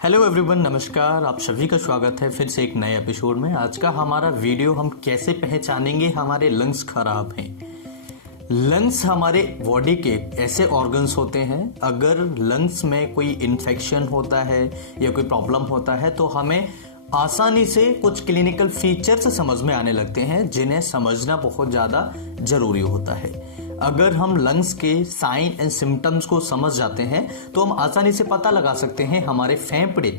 Hello everyone, नमस्कार। आप सभी का स्वागत है फिर से एक नए एपिसोड में। आज का हमारा वीडियो हम कैसे पहचानेंगे हमारे लंग्स खराब हैं। लंग्स हमारे बॉडी के ऐसे ऑर्गन्स होते हैं, अगर लंग्स में कोई इन्फेक्शन होता है या कोई प्रॉब्लम होता है तो हमें आसानी से कुछ क्लिनिकल फीचर्स समझ में आने लगते हैं, जिन्हें समझना बहुत ज़्यादा जरूरी होता है। अगर हम लंग्स के साइन एंड सिम्टम्स को समझ जाते हैं तो हम आसानी से पता लगा सकते हैं हमारे फेफड़े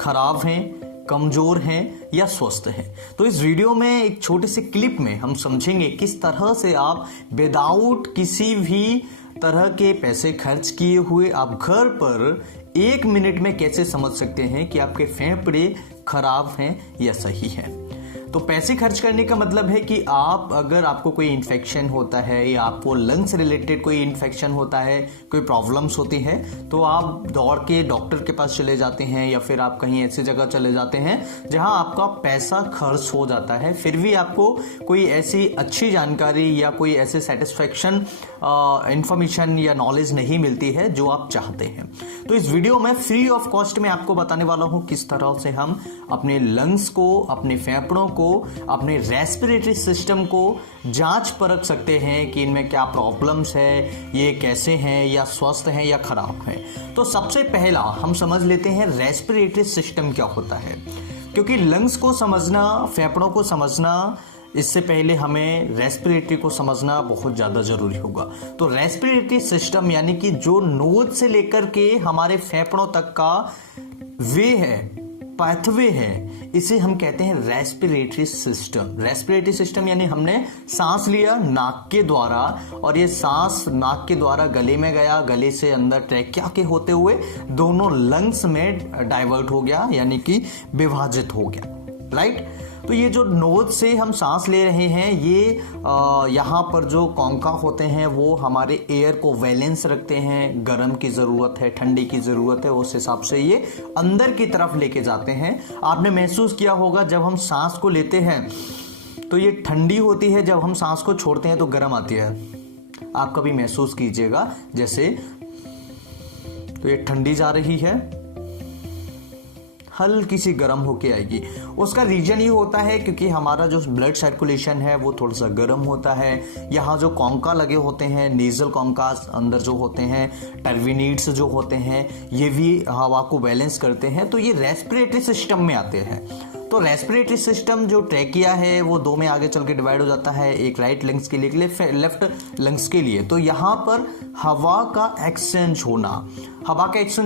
खराब हैं, कमजोर हैं या स्वस्थ हैं। तो इस वीडियो में एक छोटे से क्लिप में हम समझेंगे किस तरह से आप विदाउट किसी भी तरह के पैसे खर्च किए हुए आप घर पर 1 मिनट में कैसे समझ सकते हैं कि आपके फेफड़े खराब हैं या सही हैं। तो पैसे खर्च करने का मतलब है कि अगर आपको कोई इन्फेक्शन होता है या आपको लंग्स रिलेटेड कोई इन्फेक्शन होता है, कोई प्रॉब्लम्स होती है, तो आप दौड़ के डॉक्टर के पास चले जाते हैं या फिर आप कहीं ऐसी जगह चले जाते हैं जहां आपका पैसा खर्च हो जाता है, फिर भी आपको कोई ऐसी अच्छी जानकारी या कोई ऐसे सेटिस्फेक्शन इंफॉर्मेशन या नॉलेज नहीं मिलती है जो आप चाहते हैं। तो इस वीडियो में फ्री ऑफ कॉस्ट में आपको बताने वाला हूं किस तरह से हम अपने लंग्स को, अपने फेफड़ों को, अपने रेस्पिरेटरी सिस्टम को जांच परख सकते हैं कि इनमें क्या प्रॉब्लम्स है, ये कैसे हैं, या स्वस्थ हैं या खराब हैं। तो सबसे पहला हम समझ लेते हैं रेस्पिरेटरी सिस्टम क्या होता है, क्योंकि लंग्स को समझना, फेफड़ों को समझना, इससे पहले हमें रेस्पिरेटरी को समझना बहुत ज़्यादा ज़रूरी होगा। तो रेस्पिरेटरी सिस्टम यानी कि जो नोज से लेकर के हमारे फेफड़ों तक का वे है, पाथवे है, इसे हम कहते हैं रेस्पिरेटरी सिस्टम। रेस्पिरेटरी सिस्टम यानी हमने सांस लिया नाक के द्वारा और ये सांस नाक के द्वारा गले में गया, गले से अंदर ट्रैकिया के होते हुए दोनों लंग्स में डाइवर्ट हो गया, यानी कि विभाजित हो गया, राइट। तो ये जो नोज से हम सांस ले रहे हैं, ये यहाँ पर जो कॉन्का होते हैं वो हमारे एयर को बैलेंस रखते हैं। गर्म की ज़रूरत है, ठंडी की ज़रूरत है, उस हिसाब से ये अंदर की तरफ लेके जाते हैं। आपने महसूस किया होगा जब हम सांस को लेते हैं तो ये ठंडी होती है, जब हम सांस को छोड़ते हैं तो गर्म आती है। आप कभी महसूस कीजिएगा, जैसे तो ये ठंडी जा रही है, हल्की सी गर्म होके आएगी। उसका रीजन ये होता है क्योंकि हमारा जो ब्लड सर्कुलेशन है वो थोड़ा सा गर्म होता है। यहाँ जो कॉन्का लगे होते हैं, नेजल कॉन्कास अंदर जो होते हैं, टर्विनीड्स जो होते हैं, ये भी हवा को बैलेंस करते हैं। तो ये रेस्पिरेटरी सिस्टम में आते हैं। तो रेस्पिरेटरी सिस्टम जो ट्रैकिया है वो 2 में आगे चल के डिवाइड हो जाता है, एक राइट लंग्स के लिए, लेफ्ट लंग्स के लिए। तो यहाँ पर हवा का एक्सचेंज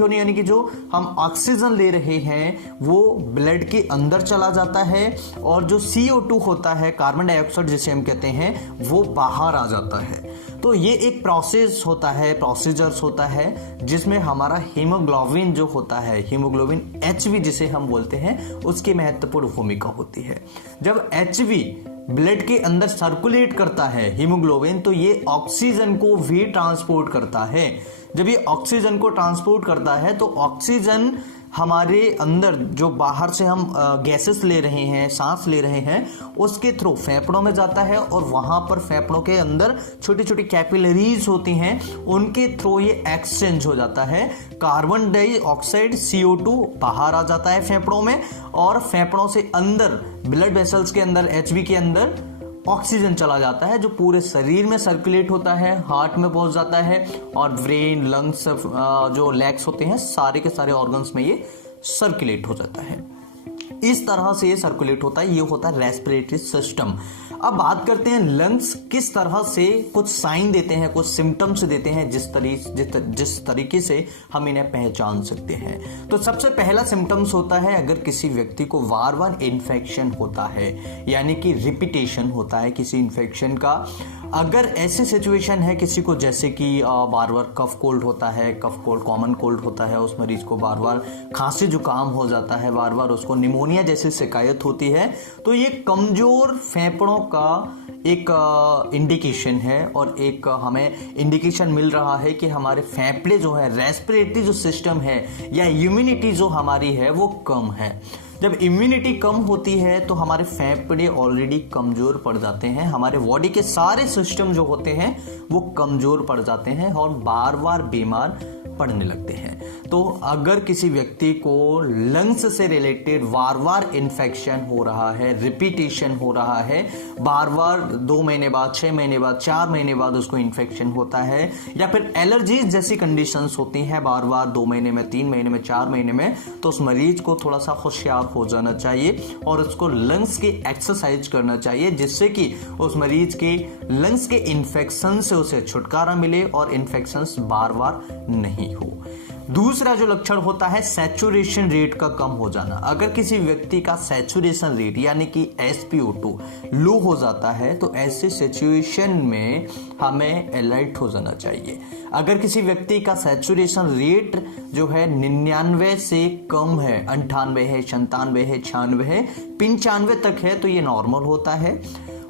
होने यानी कि जो हम ऑक्सीजन ले रहे हैं वो ब्लड के अंदर चला जाता है और जो CO2 होता है, कार्बन डाइऑक्साइड जिसे हम कहते हैं, वो बाहर आ जाता है। तो ये एक प्रोसीजर्स होता है जिसमें हमारा हीमोग्लोबिन जो होता है, हीमोग्लोबिन HB जिसे हम बोलते हैं, उसकी महत्वपूर्ण भूमिका होती है। जब HB ब्लड के अंदर सर्कुलेट करता है हीमोग्लोबिन, तो ये ऑक्सीजन को भी ट्रांसपोर्ट करता है। जब ये ऑक्सीजन को ट्रांसपोर्ट करता है तो ऑक्सीजन हमारे अंदर जो बाहर से हम गैसेस ले रहे हैं, सांस ले रहे हैं, उसके थ्रू फेफड़ों में जाता है और वहां पर फेफड़ों के अंदर छोटी छोटी कैपिलरीज होती हैं, उनके थ्रू ये एक्सचेंज हो जाता है। कार्बन डाइऑक्साइड CO2 बाहर आ जाता है फेफड़ों में और फेफड़ों से अंदर ब्लड वेसल्स के अंदर HB के अंदर ऑक्सीजन चला जाता है, जो पूरे शरीर में सर्कुलेट होता है, हार्ट में पहुंच जाता है और ब्रेन, लंग्स, जो लेग्स होते हैं, सारे के सारे ऑर्गन्स में ये सर्कुलेट हो जाता है। इस तरह से ये सर्कुलेट होता है, ये होता है रेस्पिरेटरी सिस्टम। अब बात करते हैं लंग्स किस तरह से कुछ साइन देते हैं, कुछ सिम्टम्स देते हैं, जिस तरीके से हम इन्हें पहचान सकते हैं। तो सबसे पहला सिम्टम्स होता है, अगर किसी व्यक्ति को बार बार इन्फेक्शन होता है, यानी कि रिपीटेशन होता है किसी इन्फेक्शन का। अगर ऐसी सिचुएशन है किसी को, जैसे कि बार बार कफ कोल्ड होता है, कफ कोल्ड कॉमन कोल्ड होता है, उस मरीज को बार बार खांसी जुकाम हो जाता है, बार बार उसको निमोनिया जैसी शिकायत होती है, तो ये कमजोर फेफड़ों का एक इंडिकेशन है और एक हमें इंडिकेशन मिल रहा है कि हमारे फेफड़े जो है, रेस्पिरेटरी जो सिस्टम है या इम्यूनिटी जो हमारी है वो कम है। जब इम्यूनिटी कम होती है तो हमारे फेफड़े ऑलरेडी कमजोर पड़ जाते हैं, हमारे बॉडी के सारे सिस्टम जो होते हैं वो कमजोर पड़ जाते हैं और बार बार बीमार पड़ने लगते हैं। तो अगर किसी व्यक्ति को लंग्स से रिलेटेड बार बार इन्फेक्शन हो रहा है, रिपीटेशन हो रहा है, बार बार 2 महीने बाद, 6 महीने बाद, 4 महीने बाद उसको इन्फेक्शन होता है, या फिर एलर्जीज जैसी कंडीशंस होती हैं बार बार 2 महीने में, 3 महीने में, 4 महीने में, तो उस मरीज को थोड़ा सा होशियार हो जाना चाहिए और उसको लंग्स की एक्सरसाइज करना चाहिए, जिससे कि उस मरीज के लंग्स के इन्फेक्शन से उसे छुटकारा मिले और इन्फेक्शंस बार बार नहीं हो। दूसरा जो लक्षण होता है सैचुरेशन रेट का कम हो जाना। अगर किसी व्यक्ति का सैचुरेशन रेट यानी कि SpO2 लो हो जाता है तो ऐसे सिचुएशन में हमें अलर्ट हो जाना चाहिए। अगर किसी व्यक्ति का सैचुरेशन रेट जो है 99 से कम है, 98 है, 97 है, 96 है, 95 तक है तो ये नॉर्मल होता है।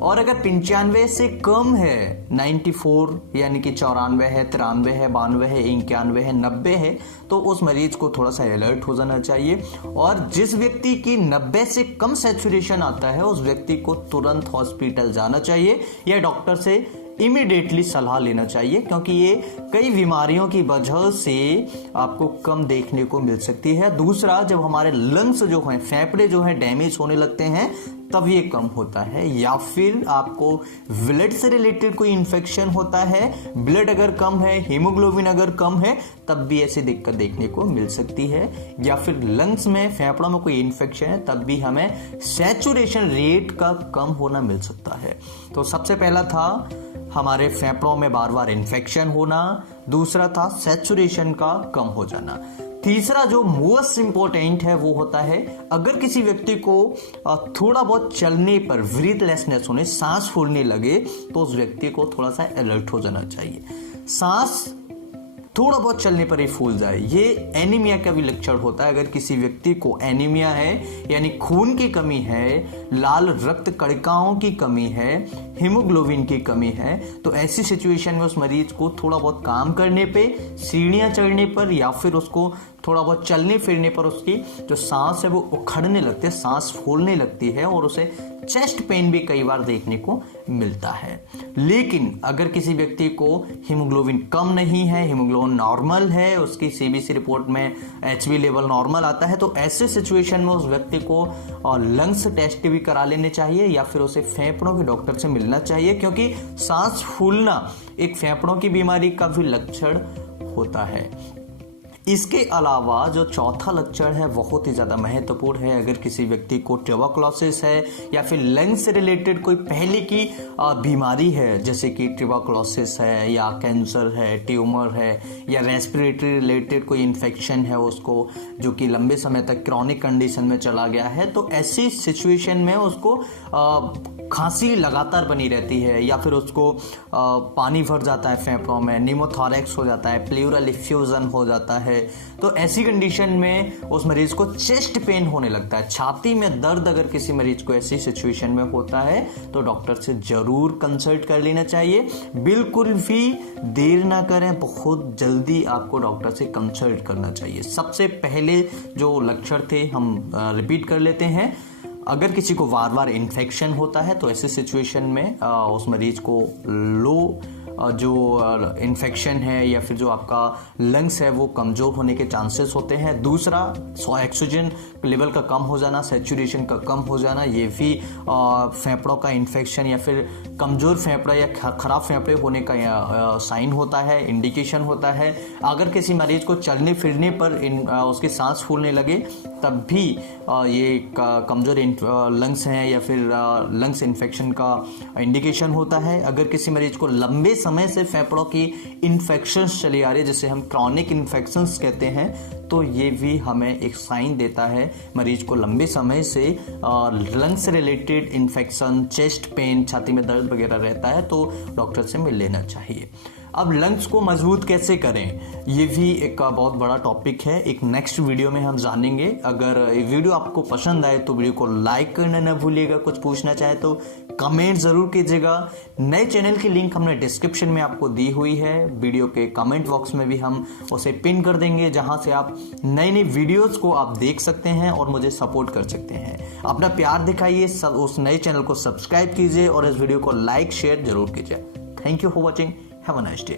और अगर 95 से कम है, 94 यानी कि 94 है, 93 है, 92 है, 91 है, 90 है, तो उस मरीज को थोड़ा सा अलर्ट हो जाना चाहिए। और जिस व्यक्ति की 90 से कम सैचुरेशन आता है उस व्यक्ति को तुरंत हॉस्पिटल जाना चाहिए या डॉक्टर से इमीडिएटली सलाह लेना चाहिए, क्योंकि ये कई बीमारियों की वजह से आपको कम देखने को मिल सकती है। दूसरा, जब हमारे लंग्स जो हैं, फेफड़े जो हैं डैमेज होने लगते हैं तब ये कम होता है, या फिर आपको ब्लड से रिलेटेड कोई इन्फेक्शन होता है, ब्लड अगर कम है, हीमोग्लोबिन अगर कम है, तब भी ऐसी दिक्कत देखने को मिल सकती है। या फिर लंग्स में, फेफड़ों में कोई इन्फेक्शन है तब भी हमें सैचुरेशन रेट का कम होना मिल सकता है। तो सबसे पहला था हमारे फेफड़ों में बार बार इन्फेक्शन होना, दूसरा था सैचुरेशन का कम हो जाना। तीसरा जो मोस्ट इंपॉर्टेंट है वो होता है अगर किसी व्यक्ति को थोड़ा बहुत चलने पर ब्रीथलेसनेस होने, सांस फूलने लगे, तो उस व्यक्ति को थोड़ा सा अलर्ट हो जाना चाहिए। सांस थोड़ा बहुत चलने पर ही फूल जाए, ये एनीमिया का भी लक्षण होता है। अगर किसी व्यक्ति को एनीमिया है यानी खून की कमी है, लाल रक्त कणिकाओं की कमी है, हीमोग्लोबिन की कमी है, तो ऐसी सिचुएशन में उस मरीज को थोड़ा बहुत काम करने पे, सीढ़ियां चढ़ने पर या फिर उसको थोड़ा बहुत चलने फिरने पर उसकी जो सांस है वो उखड़ने लगती है, सांस फूलने लगती है और उसे चेस्ट पेन भी कई बार देखने को मिलता है। लेकिन अगर किसी व्यक्ति को हीमोग्लोबिन कम नहीं है, हीमोग्लोबिन नॉर्मल है, उसकी CBC रिपोर्ट में HB लेवल नॉर्मल आता है, तो ऐसे सिचुएशन में उस व्यक्ति को लंग्स टेस्ट भी करा लेने चाहिए या फिर उसे फेफड़ों के डॉक्टर से मिलना चाहिए, क्योंकि सांस फूलना एक फेफड़ों की बीमारी का भी लक्षण होता है। इसके अलावा जो चौथा लक्षण है बहुत ही ज़्यादा महत्वपूर्ण है। अगर किसी व्यक्ति को ट्यूबरकुलोसिस है या फिर लंग्स से रिलेटेड कोई पहले की बीमारी है, जैसे कि ट्यूबरकुलोसिस है या कैंसर है, ट्यूमर है या रेस्पिरेटरी रिलेटेड कोई इन्फेक्शन है उसको, जो कि लंबे समय तक क्रॉनिक कंडीशन में चला गया है, तो ऐसी सिचुएशन में उसको खांसी लगातार बनी रहती है या फिर उसको पानी भर जाता है फेफड़ों में, निमोथोरैक्स हो जाता है, प्लेउरल इफ्यूजन हो जाता है, तो ऐसी कंडीशन में उस मरीज को चेस्ट पेन होने लगता है, छाती में दर्द। अगर किसी मरीज को ऐसी सिचुएशन में होता है तो डॉक्टर से जरूर कंसल्ट कर लेना चाहिए, बिल्कुल भी देर ना करें, बहुत जल्दी आपको डॉक्टर से कंसल्ट करना चाहिए। सबसे पहले जो लक्षण थे हम रिपीट कर लेते हैं। अगर किसी को बार बार इन्फेक्शन होता है तो ऐसे सिचुएशन में उस मरीज को लो जो इन्फेक्शन है या फिर जो आपका लंग्स है वो कमज़ोर होने के चांसेस होते हैं। दूसरा, ऑक्सीजन लेवल का कम हो जाना, सैचुरेशन का कम हो जाना, ये भी फेफड़ों का इन्फेक्शन या फिर कमज़ोर फेफड़ा या खराब फेफड़े होने का साइन होता है, इंडिकेशन होता है। अगर किसी मरीज को चलने फिरने पर उसकी सांस फूलने लगे तब भी ये कमज़ोर लंग्स हैं या फिर लंग्स इन्फेक्शन का इंडिकेशन होता है। अगर किसी मरीज को लंबे समय से फेफड़ों की इन्फेक्शंस चली आ रही है, जिसे हम क्रॉनिक इन्फेक्शंस कहते हैं, तो ये भी हमें एक साइन देता है मरीज को लंबे समय से lungs related infection, chest pain, छाती में दर्द वगैरह रहता है, तो डॉक्टर से मिल लेना चाहिए। अब लंग्स को मजबूत कैसे करें, ये भी एक बहुत बड़ा टॉपिक है, एक नेक्स्ट वीडियो में हम जानेंगे। अगर ये वीडियो आपको पसंद आए तो वीडियो को लाइक करना न भूलिएगा, कुछ पूछना चाहे तो कमेंट जरूर कीजिएगा। नए चैनल की लिंक हमने डिस्क्रिप्शन में आपको दी हुई है, वीडियो के कमेंट बॉक्स में भी हम उसे पिन कर देंगे, जहां से आप नई नई वीडियोस को आप देख सकते हैं और मुझे सपोर्ट कर सकते हैं। अपना प्यार दिखाइए, उस नए चैनल को सब्सक्राइब कीजिए और इस वीडियो को लाइक शेयर जरूर कीजिए। Thank you for watching. Have a nice day.